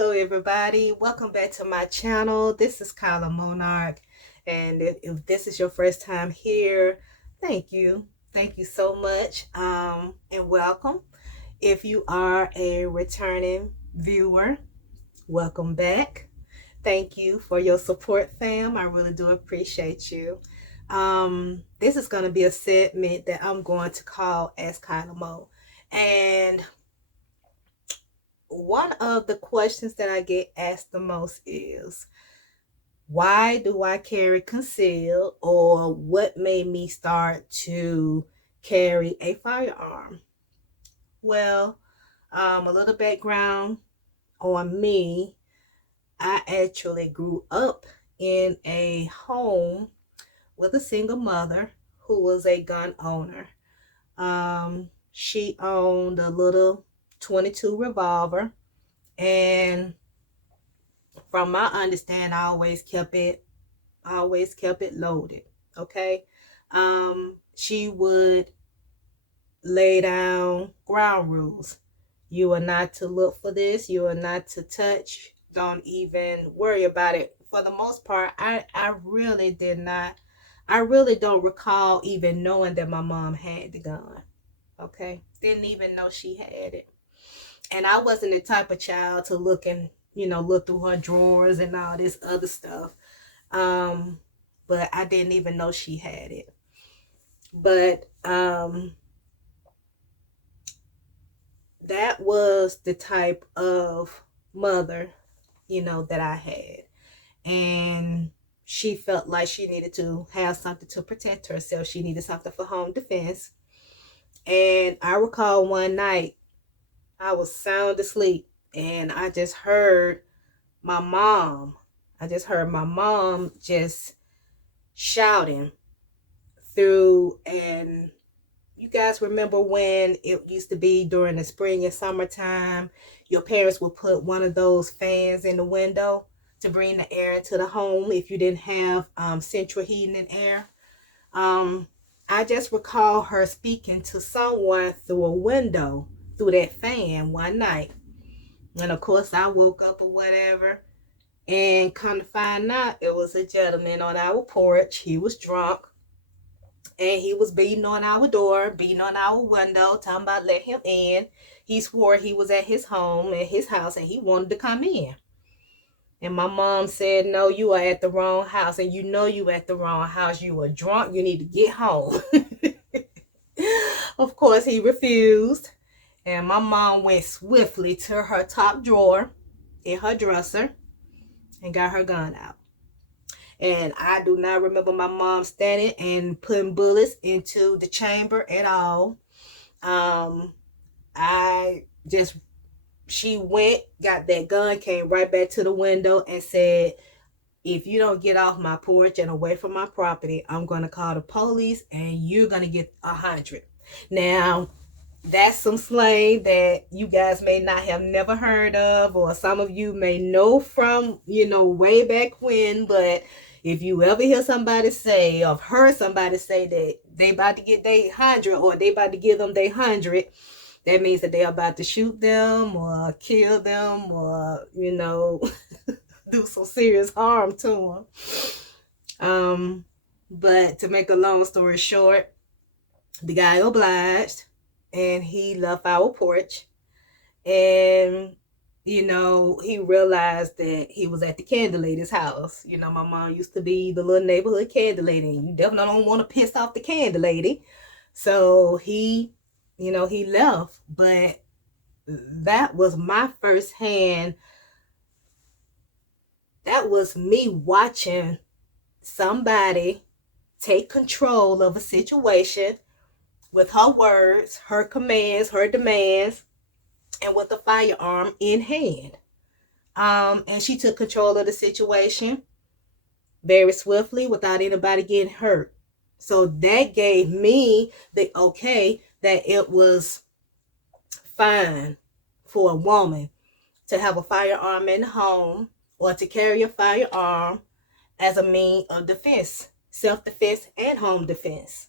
Hello everybody, welcome back to my channel. This is Kyla Monarch, and if this is your first time here, thank you so much, and welcome. If you are a returning viewer, welcome back. Thank you for your support, fam. I really do appreciate you. This is going to be a segment that I'm going to call Ask KylaMo, and one of the questions that I get asked the most is, why do I carry concealed, or what made me start to carry a firearm? Well, a little background on me. I actually grew up in a home with a single mother who was a gun owner. She owned a little 22 revolver, and from my understanding, I always kept it loaded. Okay. She would lay down ground rules. You are not to look for this, you are not to touch, don't even worry about it. For the most part, I really did not, I really don't recall even knowing that my mom had the gun. Okay. Didn't even know she had it. And I wasn't the type of child to look through her drawers and all this other stuff. But I didn't even know she had it. But that was the type of mother, that I had. And she felt like she needed to have something to protect herself. She needed something for home defense. And I recall one night I was sound asleep, and I just heard my mom. Just shouting through. And you guys remember when it used to be during the spring and summertime, your parents would put one of those fans in the window to bring the air into the home if you didn't have central heating and air. I just recall her speaking to someone through a window, through that fan one night. And of course I woke up or whatever, and come to find out, it was a gentleman on our porch. He was drunk, and he was beating on our door, beating on our window, talking about let him in. He swore he was at his home, at his house, and he wanted to come in. And my mom said, no, you are at the wrong house, and you know you at the wrong house. You are drunk. You need to get home. Of course, he refused. And my mom went swiftly to her top drawer in her dresser and got her gun out. And I do not remember my mom standing and putting bullets into the chamber at all. She went, got that gun, came right back to the window and said, if you don't get off my porch and away from my property, I'm going to call the police and you're going to get 100. Now, that's some slang that you guys may not have never heard of, or some of you may know from, way back when. But if you ever hear somebody say, or heard somebody say that they about to get their 100, or they about to give them their 100, that means that they're about to shoot them or kill them, or, do some serious harm to them. But to make a long story short, the guy obliged, and he left our porch. And he realized that he was at the candle lady's house. My mom used to be the little neighborhood candle lady, and you definitely don't want to piss off the candle lady. So he left. But that was my first hand. That was me watching somebody take control of a situation with her words, her commands, her demands, and with a firearm in hand. And she took control of the situation very swiftly without anybody getting hurt. So that gave me the okay that it was fine for a woman to have a firearm in the home, or to carry a firearm as a means of defense, self-defense and home defense.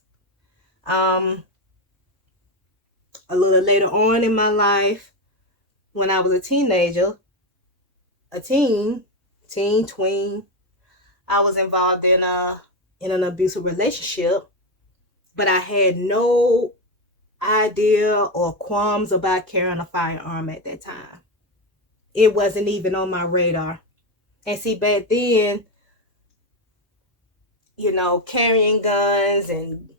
A little later on in my life, when I was a teenager, tween. I was involved in an abusive relationship, but I had no idea or qualms about carrying a firearm at that time. It wasn't even on my radar. And see, back then, carrying guns and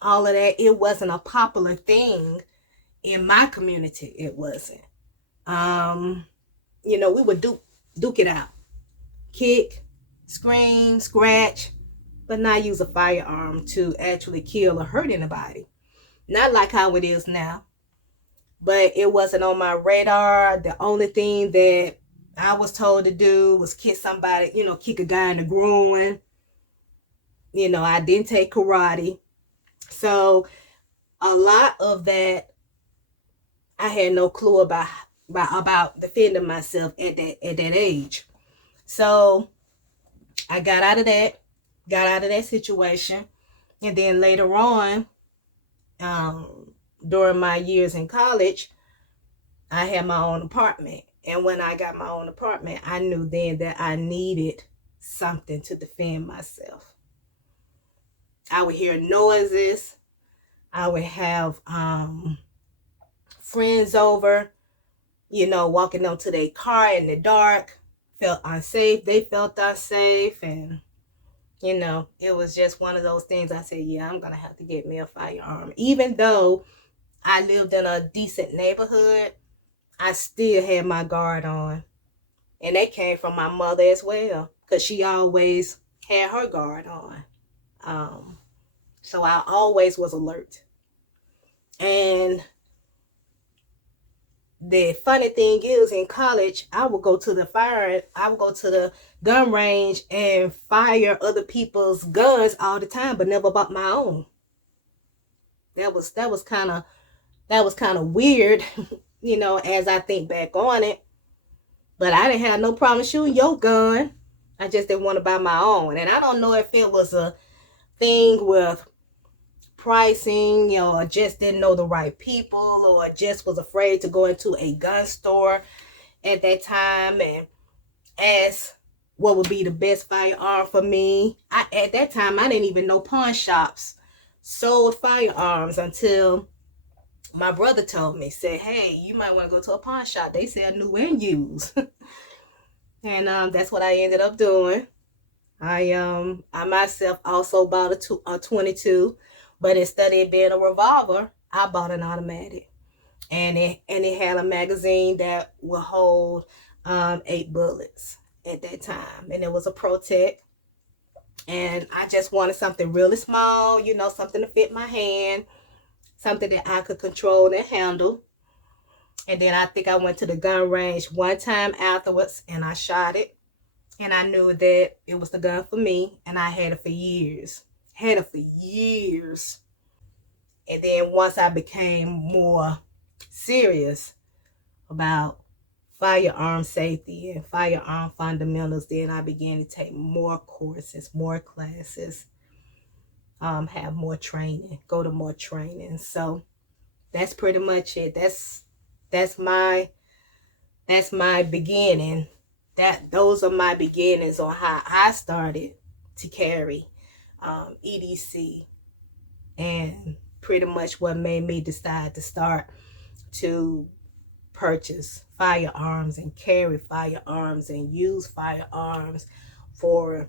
all of that, it wasn't a popular thing in my community. It wasn't. We would duke it out, kick, scream, scratch, but not use a firearm to actually kill or hurt anybody. Not like how it is now. But it wasn't on my radar. The only thing that I was told to do was kick somebody, kick a guy in the groin. I didn't take karate. So a lot of that, I had no clue about defending myself at that age. So I got out of that situation. And then later on, during my years in college, I had my own apartment. And when I got my own apartment, I knew then that I needed something to defend myself. I would hear noises. I would have friends over, walking up to their car in the dark, felt unsafe. They felt unsafe. And, it was just one of those things. I said, yeah, I'm going to have to get me a firearm. Even though I lived in a decent neighborhood, I still had my guard on. And that came from my mother as well, because she always had her guard on. So I always was alert. And the funny thing is, in college, I would go to the gun range and fire other people's guns all the time, but never bought my own. That was kind of weird, as I think back on it. But I didn't have no problem shooting your gun. I just didn't want to buy my own. And I don't know if it was a thing with pricing, or just didn't know the right people, or just was afraid to go into a gun store at that time and ask what would be the best firearm for me. At that time, I didn't even know pawn shops sold firearms until my brother told me, said, hey, you might want to go to a pawn shop. They sell new and used. And that's what I ended up doing. I myself also bought a 22, but instead of being a revolver, I bought an automatic, and it had a magazine that would hold 8 bullets at that time, and it was a Protec. And I just wanted something really small, something to fit my hand, something that I could control and handle. And then I think I went to the gun range one time afterwards, and I shot it. And I knew that it was the gun for me, and I had it for years. And then once I became more serious about firearm safety and firearm fundamentals, then I began to take more courses, more classes, have more training, go to more training. So that's pretty much it. That's my beginning. Those are my beginnings on how I started to carry EDC, and pretty much what made me decide to start to purchase firearms and carry firearms and use firearms for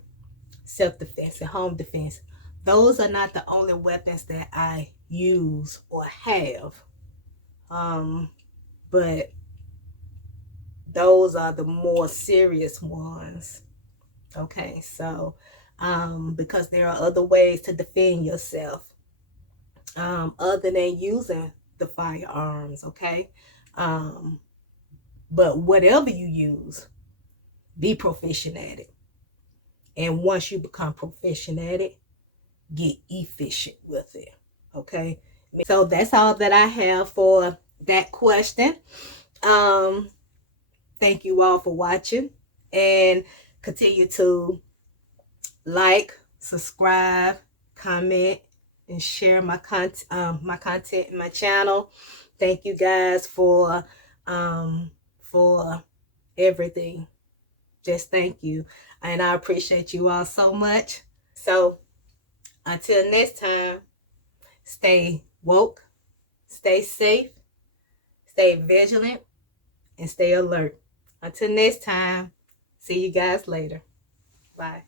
self-defense and home defense. Those are not the only weapons that I use or have, but those are the more serious ones. Okay, so because there are other ways to defend yourself other than using the firearms. Okay, but whatever you use, be proficient at it. And once you become proficient at it, get efficient with it. Okay, so that's all that I have for that question. Thank you all for watching, and continue to like, subscribe, comment, and share my content in my channel. Thank you guys for everything. just thank you. And I appreciate you all so much. So until next time, stay woke, stay safe, stay vigilant, and stay alert. Until next time, see you guys later. Bye.